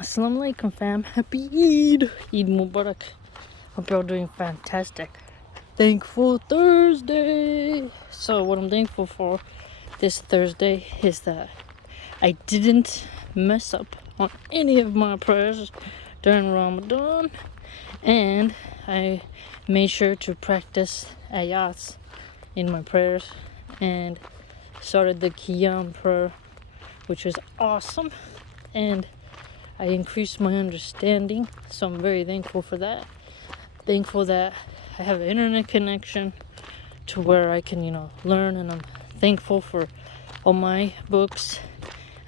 Assalamu alaikum, fam. Happy Eid. Eid Mubarak. Hope y'all doing fantastic. Thankful Thursday. So what I'm thankful for this Thursday is that I didn't mess up on any of my prayers during Ramadan, and I made sure to practice ayats in my prayers and started the Qiyam prayer, which was awesome, and I increased my understanding, so I'm very thankful for that. Thankful that I have an internet connection to where I can, learn, and I'm thankful for all my books,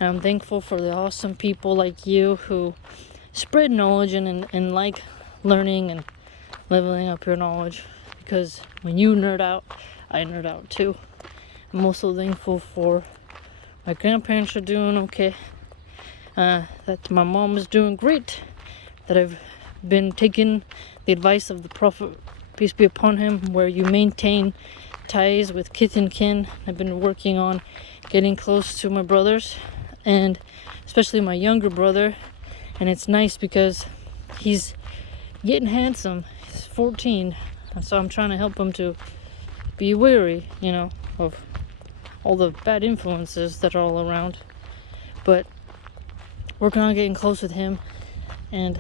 and I'm thankful for the awesome people like you who spread knowledge and like learning and leveling up your knowledge, because when you nerd out, I nerd out too. I'm also thankful for my grandparents are doing okay. That my mom is doing great, that I've been taking the advice of the Prophet, peace be upon him, where you maintain ties with kith and kin. I've been working on getting close to my brothers, and especially my younger brother, and it's nice because he's getting handsome. He's 14, and so I'm trying to help him to be wary, of all the bad influences that are all around, but working on getting close with him. And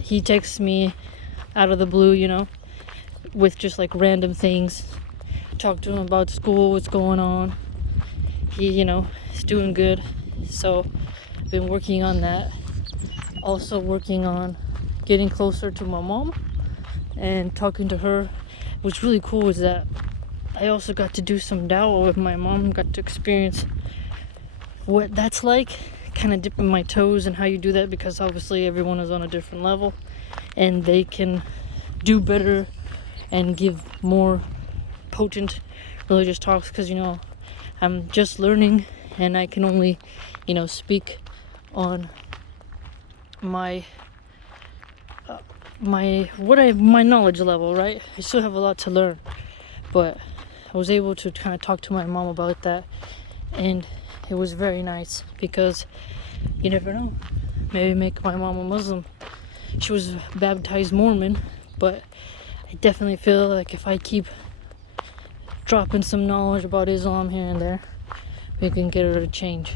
he texts me out of the blue, with just like random things. Talk to him about school, what's going on. He, is doing good. So I've been working on that. Also working on getting closer to my mom and talking to her. What's really cool is that I also got to do some dawah with my mom, got to experience what that's like, kind of dipping my toes in how you do that, because obviously everyone is on a different level and they can do better and give more potent religious talks, because I'm just learning and I can only speak on my knowledge level, right? I still have a lot to learn, but I was able to kind of talk to my mom about that, and it was very nice, because you never know, maybe make my mom a Muslim. She was baptized Mormon, but I definitely feel like if I keep dropping some knowledge about Islam here and there, we can get her to change,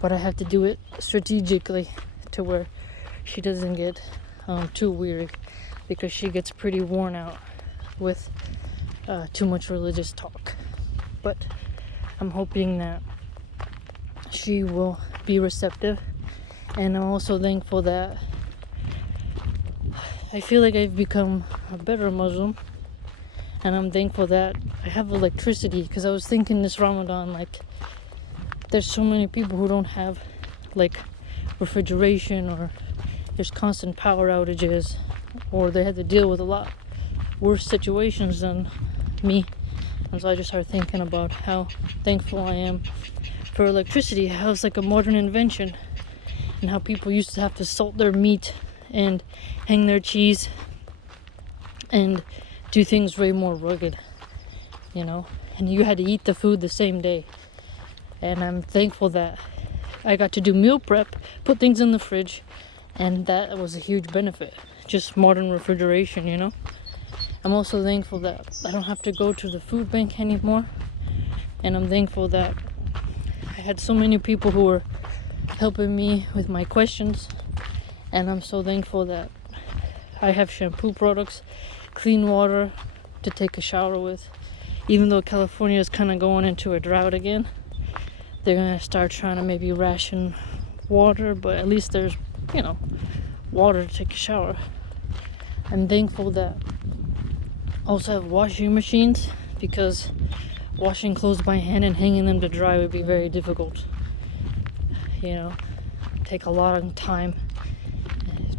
but I have to do it strategically to where she doesn't get too weary, because she gets pretty worn out with too much religious talk. But I'm hoping that she will be receptive, and I'm also thankful that I feel like I've become a better Muslim, and I'm thankful that I have electricity, because I was thinking this Ramadan, there's so many people who don't have refrigeration, or there's constant power outages, or they had to deal with a lot worse situations than me. And so I just started thinking about how thankful I am for electricity, how it's like a modern invention, and how people used to have to salt their meat and hang their cheese and do things way more rugged, and you had to eat the food the same day. And I'm thankful that I got to do meal prep, put things in the fridge, and that was a huge benefit. Just modern refrigeration, I'm also thankful that I don't have to go to the food bank anymore, and I'm thankful that I had so many people who were helping me with my questions, and I'm so thankful that I have shampoo products, clean water to take a shower with. Even though California is kind of going into a drought again, they're going to start trying to maybe ration water, but at least there's, water to take a shower. I'm thankful that I also have washing machines, because washing clothes by hand and hanging them to dry would be very difficult. Take a long time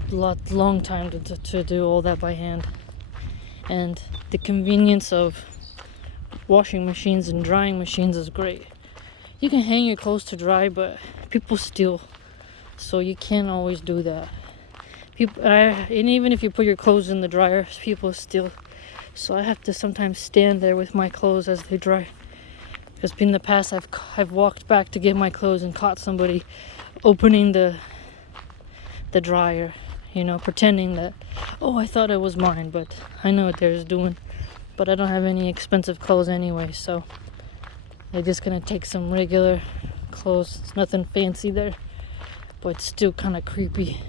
to do all that by hand. And the convenience of washing machines and drying machines is great. You can hang your clothes to dry, but people steal, so you can't always do that. And even if you put your clothes in the dryer, people steal. So I have to sometimes stand there with my clothes as they dry. Because in the past, I've walked back to get my clothes and caught somebody opening the dryer, pretending that, oh, I thought it was mine, but I know what they're doing. But I don't have any expensive clothes anyway, so I'm just gonna take some regular clothes. It's nothing fancy there, but still kind of creepy,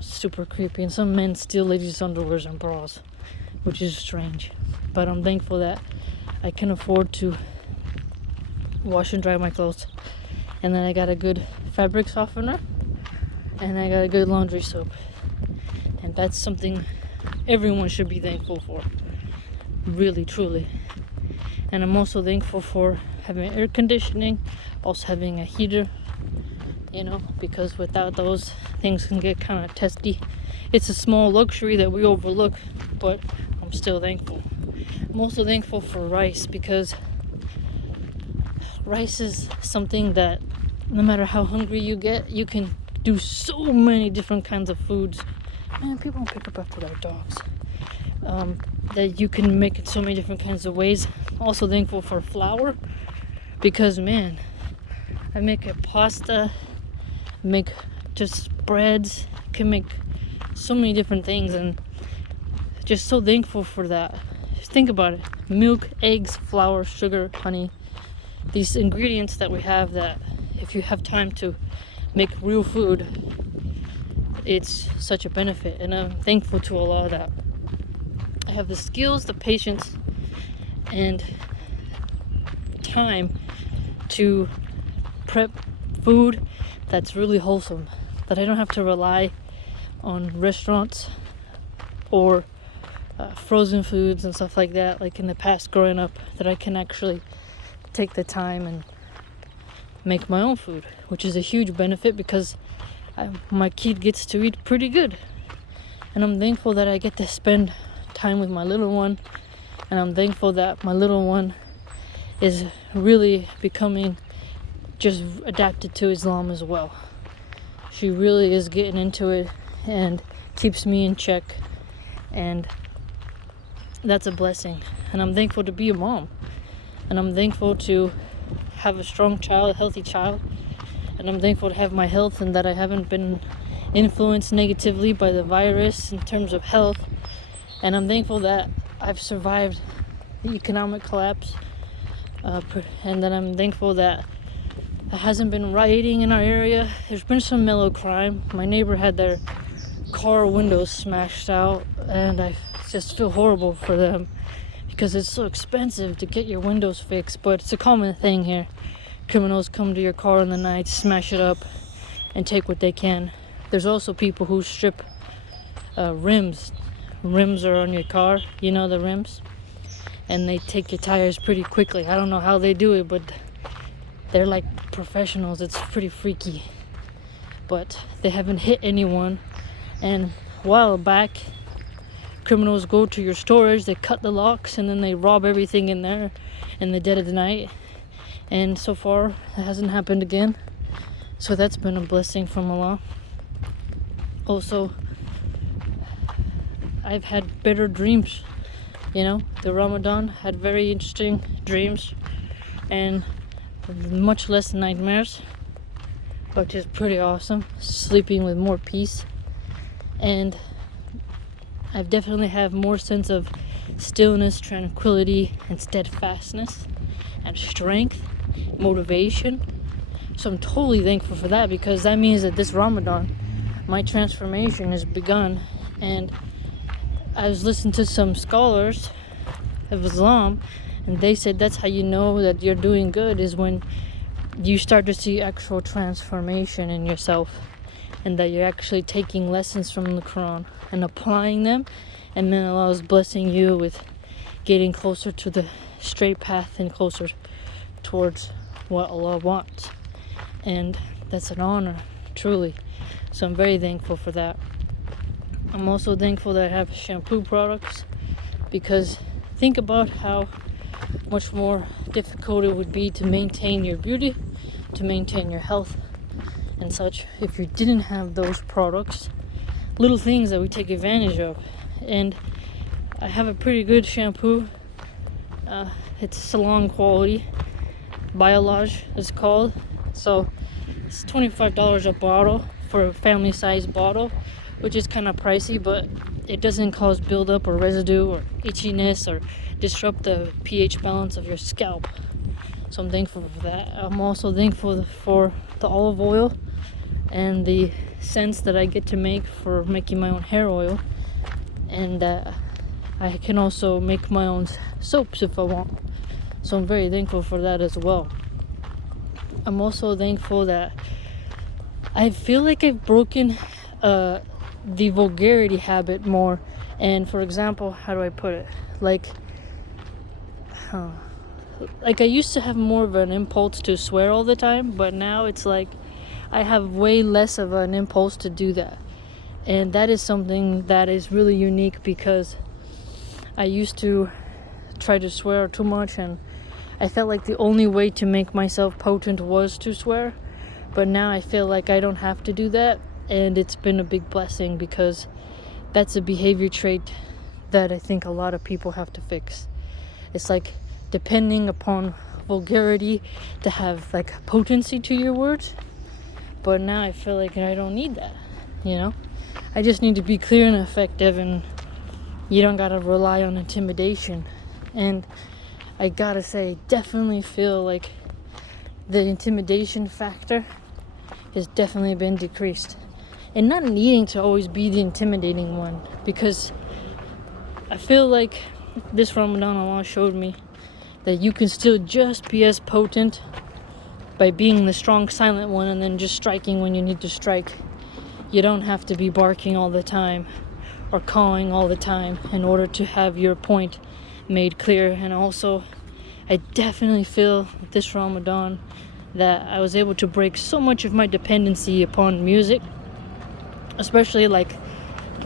super creepy. And some men steal ladies' underwears and bras, which is strange. But I'm thankful that I can afford to wash and dry my clothes. And then I got a good fabric softener, and I got a good laundry soap. And that's something everyone should be thankful for, really, truly. And I'm also thankful for having air conditioning, also having a heater, because without those, things can get kind of testy. It's a small luxury that we overlook, but I'm still thankful. I'm also thankful for rice, because rice is something that no matter how hungry you get, you can do so many different kinds of foods. Man, people don't pick up after their dogs. That you can make it so many different kinds of ways. Also thankful for flour, because man, I make a pasta, make just breads, can make so many different things, and just so thankful for that. Just think about it: milk, eggs, flour, sugar, honey. These ingredients that we have, that if you have time to make real food, it's such a benefit. And I'm thankful to Allah that I have the skills, the patience, and time to prep food that's really wholesome, that I don't have to rely on restaurants or frozen foods and stuff like that, like in the past growing up, that I can actually take the time and make my own food, which is a huge benefit, because my kid gets to eat pretty good. And I'm thankful that I get to spend time with my little one, and I'm thankful that my little one is really becoming just adapted to Islam as well. She really is getting into it and keeps me in check, and that's a blessing. And I'm thankful to be a mom, and I'm thankful to have a strong child, a healthy child, and I'm thankful to have my health, and that I haven't been influenced negatively by the virus in terms of health. And I'm thankful that I've survived the economic collapse, and that I'm thankful that there hasn't been rioting in our area. There's been some mellow crime. My neighbor had their car windows smashed out, and I just feel horrible for them, because it's so expensive to get your windows fixed. But it's a common thing here. Criminals come to your car in the night, smash it up, and take what they can. There's also people who strip rims. Rims are on your car, the rims, and they take your tires pretty quickly. I don't know how they do it, but they're like professionals. It's pretty freaky, but they haven't hit anyone. And a while back, criminals go to your storage, they cut the locks, and then they rob everything in there in the dead of the night. And so far, it hasn't happened again. So that's been a blessing from Allah. Also, I've had better dreams. The Ramadan had very interesting dreams and much less nightmares, which is pretty awesome. Sleeping with more peace. And I've definitely have more sense of stillness, tranquility, and steadfastness, and strength, motivation. So I'm totally thankful for that, because that means that this Ramadan, my transformation has begun. And I was listening to some scholars of Islam, and they said that's how you know that you're doing good, is when you start to see actual transformation in yourself, and that you're actually taking lessons from the Quran and applying them, and then Allah is blessing you with getting closer to the straight path and closer towards what Allah wants. And that's an honor, truly. So I'm very thankful for that. I'm also thankful that I have shampoo products, because think about how much more difficult it would be to maintain your beauty, to maintain your health and such, if you didn't have those products. Little things that we take advantage of. And I have a pretty good shampoo. It's salon quality. Biolage is called. So It's $25 a bottle for a family size bottle, which is kind of pricey, but it doesn't cause buildup or residue or itchiness or disrupt the pH balance of your scalp. So I'm thankful for that. I'm also thankful for the olive oil and the scents that I get to make for making my own hair oil, and I can also make my own soaps if I want. So I'm very thankful for that as well. I'm also thankful that I feel like I've broken the vulgarity habit more. And for example, how do I put it? Like I used to have more of an impulse to swear all the time, but now it's like I have way less of an impulse to do that. And that is something that is really unique, because I used to try to swear too much, and I felt like the only way to make myself potent was to swear. But now I feel like I don't have to do that, and it's been a big blessing, because that's a behavior trait that I think a lot of people have to fix. It's like depending upon vulgarity to have like potency to your words, but now I feel like I don't need that, you know? I just need to be clear and effective, and you don't gotta rely on intimidation. And I gotta say, definitely feel like the intimidation factor has definitely been decreased. And not needing to always be the intimidating one, because I feel like this Ramadan Allah showed me that you can still just be as potent by being the strong silent one and then just striking when you need to strike. You don't have to be barking all the time or cawing all the time in order to have your point made clear. And also, I definitely feel this Ramadan that I was able to break so much of my dependency upon music, especially like,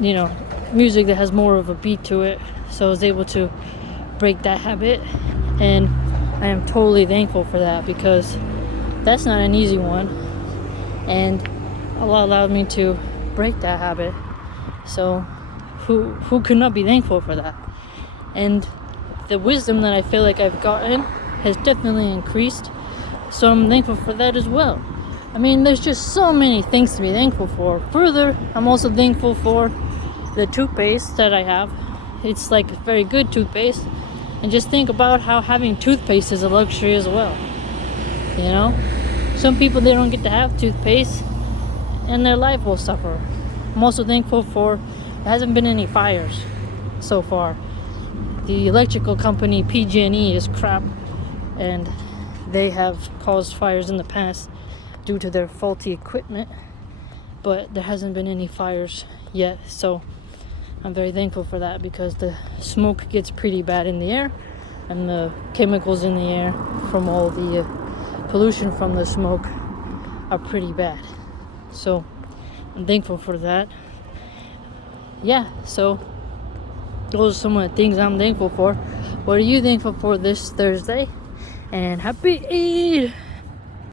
music that has more of a beat to it. So I was able to break that habit, and I am totally thankful for that, because that's not an easy one, and Allah allowed me to break that habit. So who could not be thankful for that? And the wisdom that I feel like I've gotten has definitely increased, so I'm thankful for that as well. I mean, there's just so many things to be thankful for. Further, I'm also thankful for the toothpaste that I have. It's like very good toothpaste, and just think about how having toothpaste is a luxury as well. Some people, they don't get to have toothpaste and their life will suffer. I'm also thankful for there hasn't been any fires so far. The electrical company PG&E is crap, and they have caused fires in the past due to their faulty equipment, but there hasn't been any fires yet. So I'm very thankful for that, because the smoke gets pretty bad in the air, and the chemicals in the air from all the pollution from the smoke are pretty bad. So I'm thankful for that. Yeah, so those are some of the things I'm thankful for. What are you thankful for this Thursday? And happy Eid!